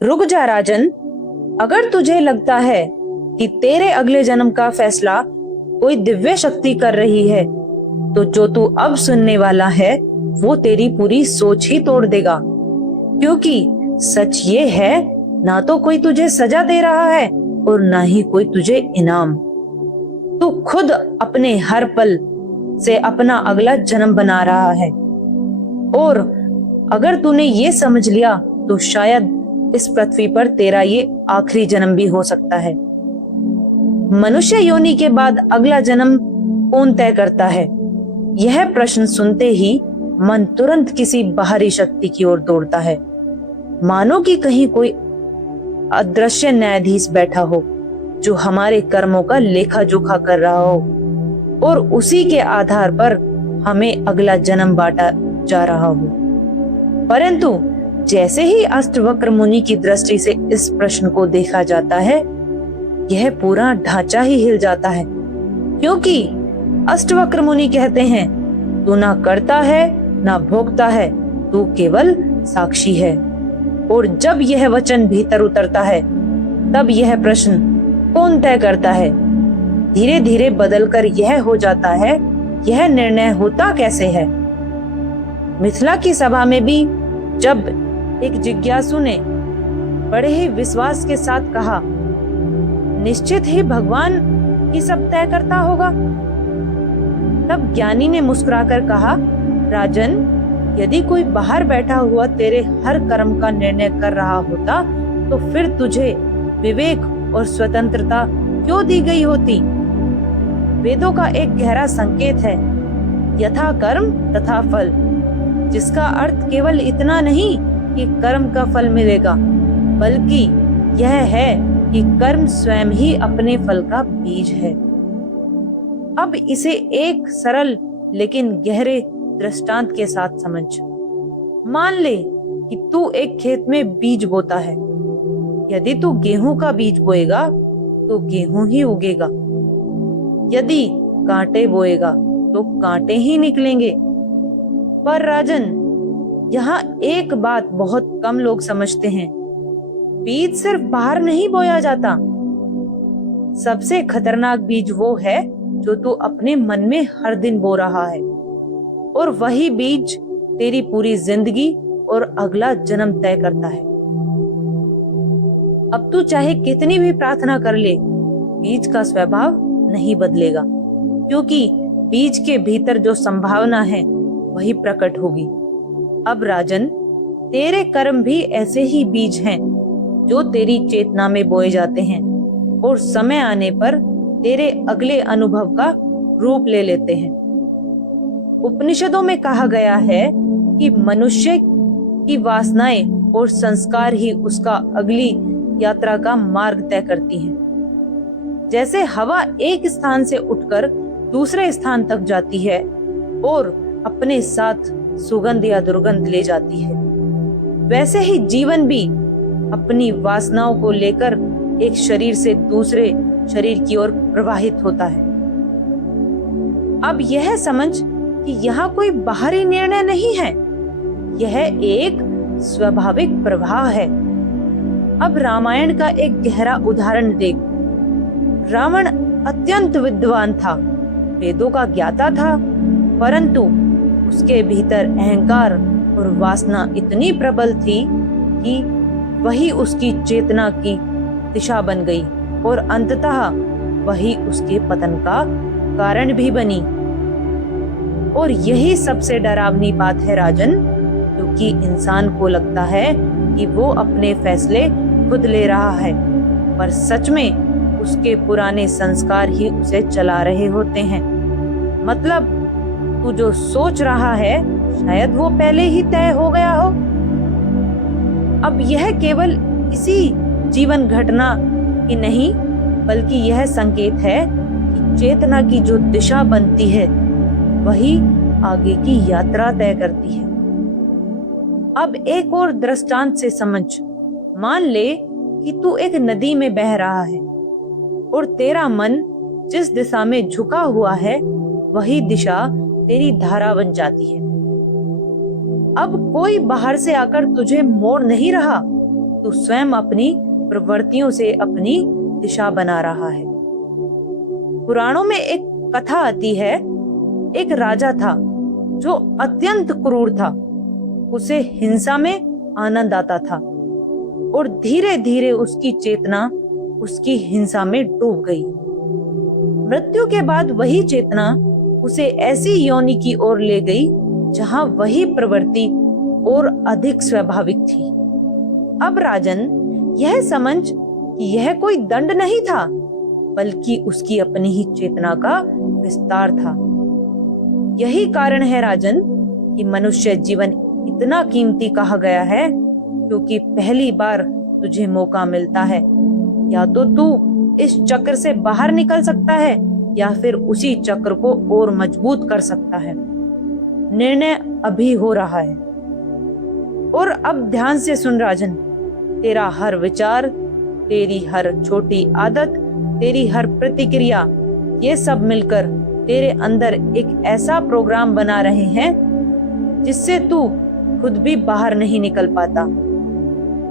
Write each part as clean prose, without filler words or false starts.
रुक जा राजन। अगर तुझे लगता है कि तेरे अगले जन्म का फैसला कोई दिव्य शक्ति कर रही है, तो जो तू अब सुनने वाला है वो तेरी पूरी सोच ही तोड़ देगा। क्योंकि सच ये है, ना तो कोई तुझे सजा दे रहा है और ना ही कोई तुझे इनाम। तू खुद अपने हर पल से अपना अगला जन्म बना रहा है। और अगर तूने ये समझ लिया तो शायद इस पृथ्वी पर तेरा ये आखिरी जन्म भी हो सकता है। मनुष्य योनि के बाद अगला जन्म कौन तय करता है? यह प्रश्न सुनते ही मन तुरंत किसी बाहरी शक्ति की ओर दौड़ता है, मानो कि कहीं कोई अदृश्य न्यायाधीश बैठा हो जो हमारे कर्मों का लेखा जोखा कर रहा हो और उसी के आधार पर हमें अगला जन्म बांटा जा रहा हो। परंतु जैसे ही अष्टवक्र मुनि की दृष्टि से इस प्रश्न को देखा जाता है, यह पूरा ढांचा ही हिल जाता है। क्योंकि अष्टवक्र मुनि कहते हैं, तू ना करता है ना भोगता है, तू केवल साक्षी है। और जब यह वचन भीतर उतरता है, तब यह प्रश्न कौन तय करता है धीरे धीरे बदलकर यह हो जाता है, यह निर्णय होता कैसे है। मिथिला की सभा में भी जब एक जिज्ञासु ने बड़े ही विश्वास के साथ कहा, निश्चित ही भगवान ही सब तय करता होगा, तब ज्ञानी ने मुस्कुराकर कहा, राजन, यदि कोई बाहर बैठा हुआ तेरे हर कर्म का निर्णय कर रहा होता तो फिर तुझे विवेक और स्वतंत्रता क्यों दी गई होती? वेदों का एक गहरा संकेत है, यथा कर्म तथा फल, जिसका अर्थ केवल इतना नहीं कि कर्म का फल मिलेगा, बल्कि यह है कि कर्म स्वयं ही अपने फल का बीज है। अब इसे एक सरल लेकिन गहरे दृष्टांत के साथ समझ। मान ले कि तू एक खेत में बीज बोता है। यदि तू गेहूं का बीज बोएगा तो गेहूं ही उगेगा, यदि कांटे बोएगा तो कांटे ही निकलेंगे। पर राजन, यहाँ एक बात बहुत कम लोग समझते हैं, बीज सिर्फ बाहर नहीं बोया जाता। सबसे खतरनाक बीज वो है जो तू अपने मन में हर दिन बो रहा है, और वही बीज तेरी पूरी जिंदगी और अगला जन्म तय करता है। अब तू चाहे कितनी भी प्रार्थना कर ले, बीज का स्वभाव नहीं बदलेगा, क्योंकि बीज के भीतर जो संभावना है वही प्रकट होगी। अब राजन, तेरे कर्म भी ऐसे ही बीज हैं जो तेरी चेतना में बोए जाते हैं और समय आने पर तेरे अगले अनुभव का रूप ले लेते हैं। उपनिषदों में कहा गया है कि मनुष्य की वासनाएं और संस्कार ही उसका अगली यात्रा का मार्ग तय करती हैं। जैसे हवा एक स्थान से उठकर दूसरे स्थान तक जाती है और अपने साथ सुगंध या दुर्गंध ले जाती है, वैसे ही जीवन भी अपनी वासनाओं को लेकर एक शरीर से दूसरे शरीर की ओर प्रवाहित होता है। अब यह समझ कि यहाँ कोई बाहरी निर्णय नहीं है, यह एक स्वाभाविक प्रवाह है। अब रामायण का एक गहरा उदाहरण देख। रावण अत्यंत विद्वान था, वेदों का ज्ञाता था, परंतु उसके भीतर अहंकार और वासना इतनी प्रबल थी कि वही उसकी चेतना की दिशा बन गई और अंततः वही उसके पतन का कारण भी बनी। और यही सबसे डरावनी बात है राजन, क्योंकि इंसान को लगता है कि वो अपने फैसले खुद ले रहा है, पर सच में उसके पुराने संस्कार ही उसे चला रहे होते हैं। मतलब तू जो सोच रहा है शायद वो पहले ही तय हो गया हो। अब यह केवल इसी जीवन घटना की नहीं, बल्कि यह संकेत है कि चेतना की जो दिशा बनती है वही आगे की यात्रा तय करती है। अब एक और दृष्टांत से समझ। मान ले कि तू एक नदी में बह रहा है और तेरा मन जिस दिशा में झुका हुआ है वही दिशा तेरी धारा बन जाती है। अब कोई बाहर से आकर तुझे मोड़ नहीं रहा, तू स्वयं अपनी प्रवृत्तियों से अपनी दिशा बना रहा है। पुराणों में एक कथा आती है, एक राजा था जो अत्यंत क्रूर था। उसे हिंसा में आनंद आता था और धीरे धीरे उसकी चेतना उसकी हिंसा में डूब गई। मृत्यु के बाद वही चेतना उसे ऐसी योनि की ओर ले गई जहां वही प्रवृत्ति और अधिक स्वाभाविक थी। अब राजन, यह समझ कि यह कोई दंड नहीं था, बल्कि उसकी अपनी ही चेतना का विस्तार था। यही कारण है राजन कि मनुष्य जीवन इतना कीमती कहा गया है, क्योंकि पहली बार तुझे मौका मिलता है। या तो तू इस चक्र से बाहर निकल सकता है या फिर उसी चक्र को और मजबूत कर सकता है। निर्णय अभी हो रहा है। और अब ध्यान से सुन राजन, तेरा हर विचार, तेरी हर छोटी आदत, तेरी हर प्रतिक्रिया, ये सब मिलकर तेरे अंदर एक ऐसा प्रोग्राम बना रहे हैं जिससे तू खुद भी बाहर नहीं निकल पाता।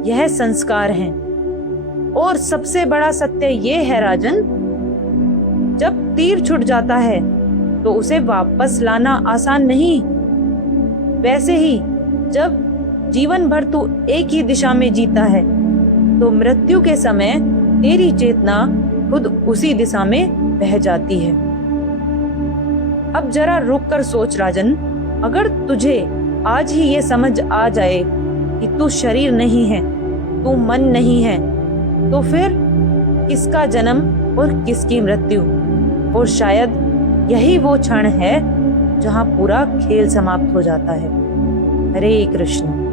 यह संस्कार हैं। और सबसे बड़ा सत्य ये है राजन, जब तीर छूट जाता है तो उसे वापस लाना आसान नहीं। वैसे ही जब जीवन भर तू एक ही दिशा में जीता है तो मृत्यु के समय तेरी चेतना खुद उसी दिशा में बह जाती है। अब जरा रुक कर सोच राजन, अगर तुझे आज ही ये समझ आ जाए कि तू शरीर नहीं है, तू मन नहीं है, तो फिर किसका जन्म और किसकी मृत्यु? और शायद यही वो क्षण है जहां पूरा खेल समाप्त हो जाता है। हरे कृष्ण।